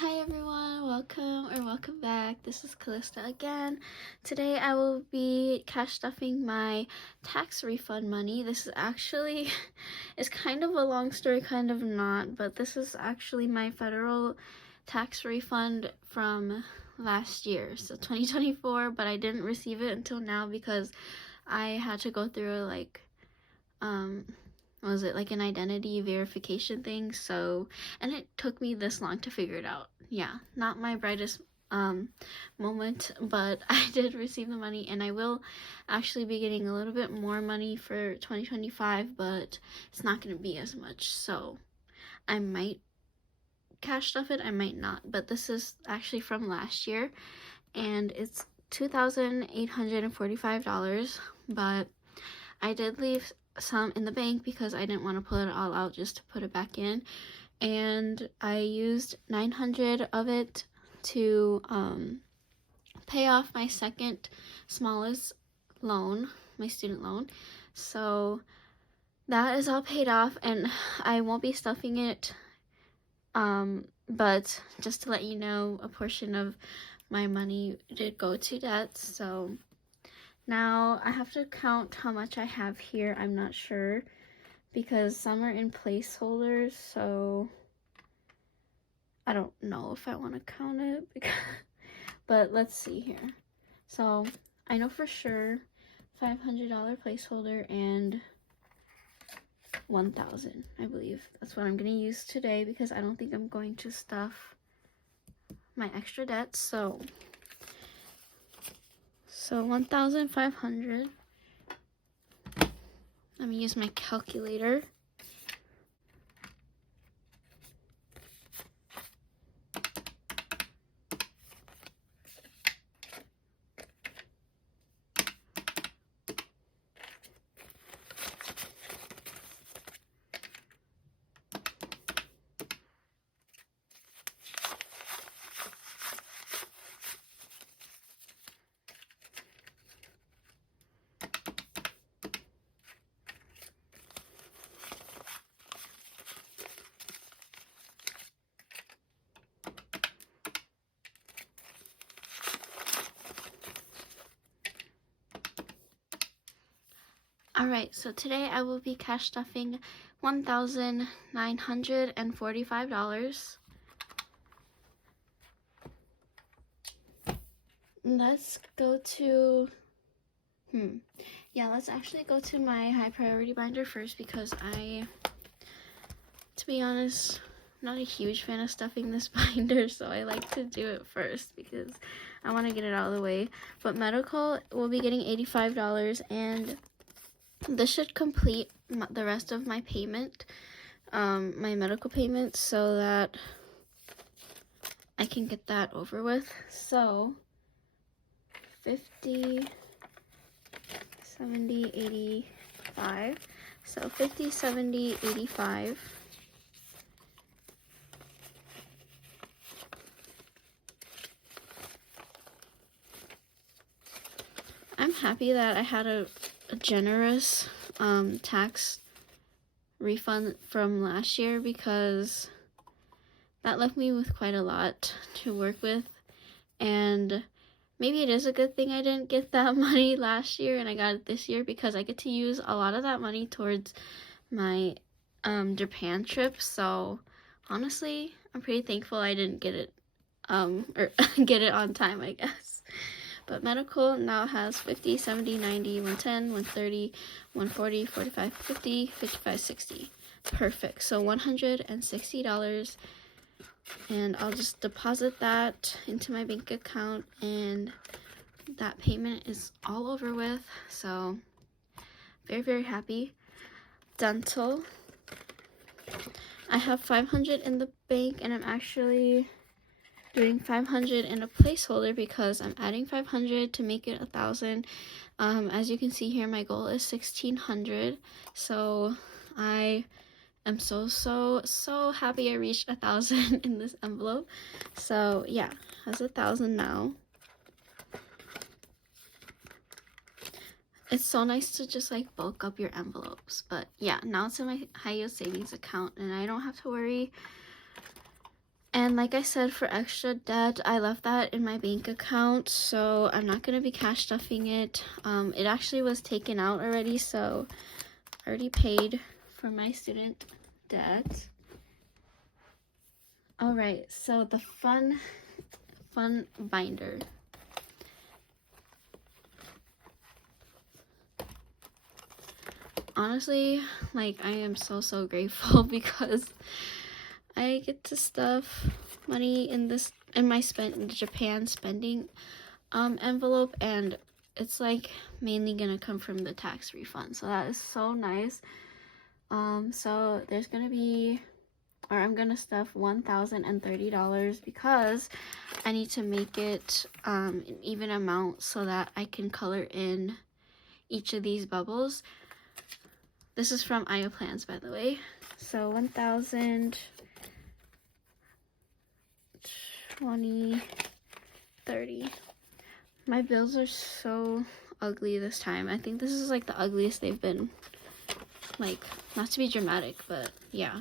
Hi everyone, welcome back. This is Callista again. Today I will be cash stuffing my tax refund money. This is actually, it's kind of a long story, kind of not, but this is actually my federal tax refund from last year, so 2024, but I didn't receive it until now because I had to go through was it like an identity verification thing, so, and it took me this long to figure it out. Yeah, not my brightest moment, but I did receive the money, and I will actually be getting a little bit more money for 2025, but it's not going to be as much, so I might cash stuff it, I might not, but this is actually from last year, and it's $2,845, but I did leave some in the bank because I didn't want to pull it all out just to put it back in, and I used 900 of it to pay off my second smallest loan, my student loan. So that is all paid off, and I won't be stuffing it, but just to let you know, a portion of my money did go to debt. So now I have to count how much I have here. I'm not sure because some are in placeholders, so I don't know if I want to count it, but let's see here. So I know for sure $500 placeholder and 1,000, I believe. That's what I'm going to use today because I don't think I'm going to stuff my extra debt. So 1,500. Let me use my calculator. Alright, so today I will be cash stuffing $1,945. Let's go to, let's actually go to my high priority binder first because to be honest, I'm not a huge fan of stuffing this binder, so I like to do it first because I want to get it out of the way. But medical will be getting $85, and this should complete the rest of my payment, my medical payment, so that I can get that over with. So 50, 70, 85. So 50, 70, 85. I'm happy that I had a generous tax refund from last year because that left me with quite a lot to work with, and maybe it is a good thing I didn't get that money last year and I got it this year because I get to use a lot of that money towards my Japan trip. So honestly, I'm pretty thankful I didn't get it or get it on time, I guess. But medical now has 50, 70, 90, 110, 130, 140, 45, 50, 55, 60. Perfect. So $160, and I'll just deposit that into my bank account, and that payment is all over with. So very, very happy. Dental, I have 500 in the bank, and I'm actually doing 500 in a placeholder because I'm adding 500 to make it 1,000. As you can see here, my goal is 1,600. So I am so happy I reached 1,000 in this envelope. So yeah, has 1,000 now. It's so nice to just like bulk up your envelopes. But yeah, now it's in my high yield savings account and I don't have to worry. And like I said, for extra debt, I left that in my bank account, so I'm not going to be cash stuffing it. It actually was taken out already, so I already paid for my student debt. Alright, so the fun binder. Honestly, like, I am so grateful because I get to stuff money in my Japan spending envelope, and it's like mainly gonna come from the tax refund, so that is so nice. So there's gonna be, or I'm gonna stuff $1,030 because I need to make it an even amount so that I can color in each of these bubbles. This is from IO Plans, by the way. So 1,000, 20, 30. My bills are so ugly this time. I think this is like the ugliest they've been. Like, not to be dramatic, but yeah.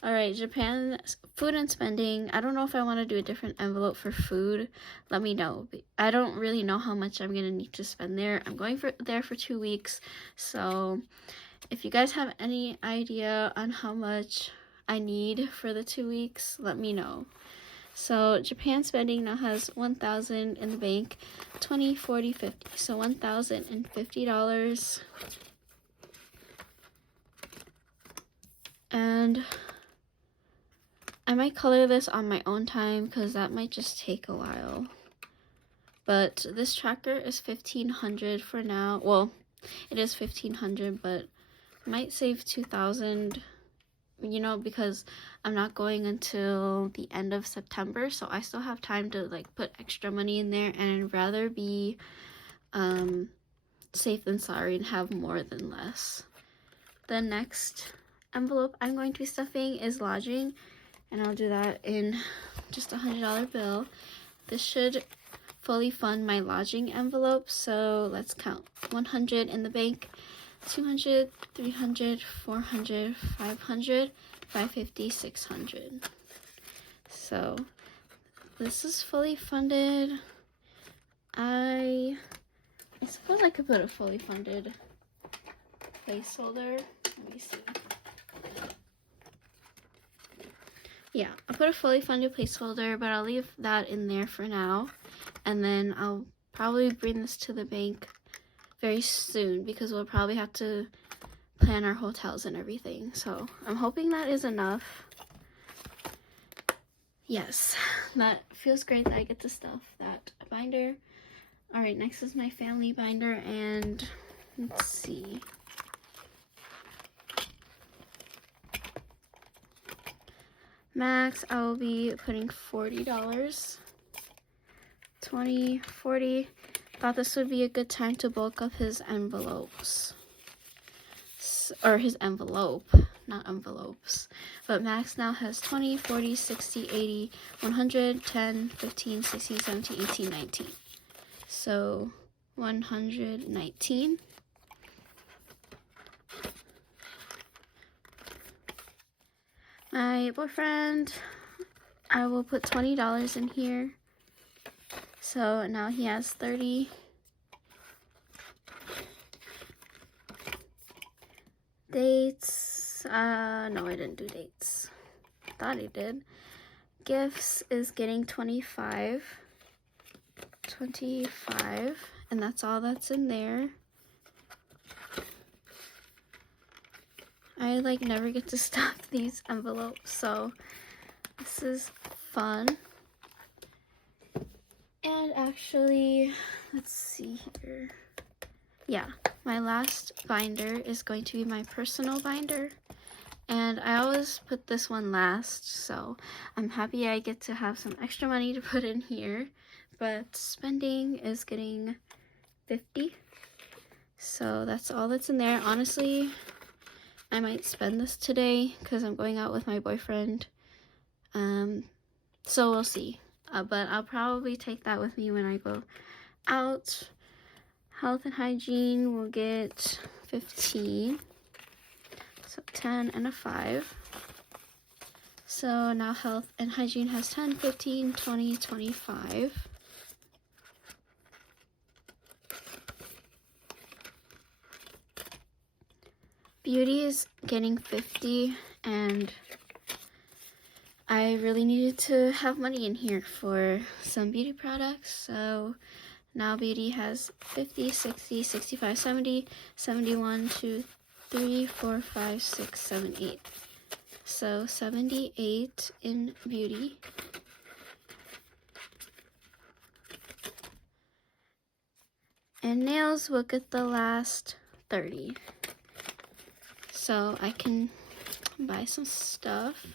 Alright, Japan food and spending. I don't know if I want to do a different envelope for food. Let me know. I don't really know how much I'm going to need to spend there. I'm going there for 2 weeks. So if you guys have any idea on how much I need for the 2 weeks, let me know. So Japan spending now has 1,000 in the bank, 20, 40, 50. So $1,050. And I might color this on my own time because that might just take a while. But this tracker is $1,500 for now. Well, it is $1,500, but I might save $2,000, you know, because I'm not going until the end of September, so I still have time to like put extra money in there, and I'd rather be safe than sorry and have more than less. The next envelope I'm going to be stuffing is lodging, and I'll do that in just a $100 bill. This should fully fund my lodging envelope, so let's count. 100 in the bank, 200, 300, 400, 500, 550, 600. So this is fully funded. I suppose I could put a fully funded placeholder. Let me see. Yeah, I'll put a fully funded placeholder, but I'll leave that in there for now. And then I'll probably bring this to the bank very soon because we'll probably have to plan our hotels and everything. So I'm hoping that is enough. Yes, that feels great that I get to stuff that binder. All right, next is my family binder, and let's see. Max, I will be putting $40. 20, 40. Thought this would be a good time to bulk up his envelopes. Or his envelope, not envelopes. But Max now has 20, 40, 60, 80, 100, 10, 15, 16, 17, 18, 19. So 119. My boyfriend, I will put $20 in here. So now he has 30. Dates, no, I didn't do dates. Thought he did. Gifts is getting 25. 25, and that's all that's in there. I like never get to stuff these envelopes, so this is fun. And actually, let's see here. Yeah, my last binder is going to be my personal binder. And I always put this one last, so I'm happy I get to have some extra money to put in here. But spending is getting 50. So that's all that's in there. Honestly, I might spend this today because I'm going out with my boyfriend. So we'll see. But I'll probably take that with me when I go out. Health and hygiene will get 15. So 10 and a 5. So now health and hygiene has 10, 15, 20, 25. Beauty is getting 50, and I really needed to have money in here for some beauty products, so now beauty has 50, 60, 65, 70, 71, 2, 3, 4, 5, 6, 7, 8. So 78 in beauty. And nails will get the last 30. So I can buy some stuff.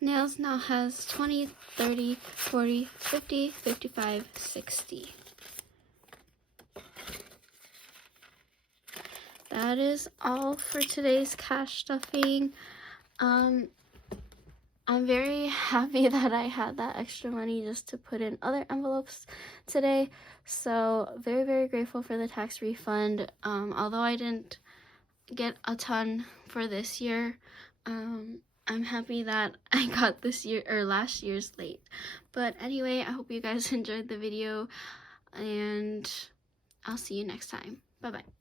Nails now has 20, 30, 40, 50, 55, 60. That is all for today's cash stuffing. I'm very happy that I had that extra money just to put in other envelopes today. So very, very grateful for the tax refund. Although I didn't get a ton for this year, I'm happy that I got this year or last year's late. But anyway, I hope you guys enjoyed the video, and I'll see you next time. Bye bye.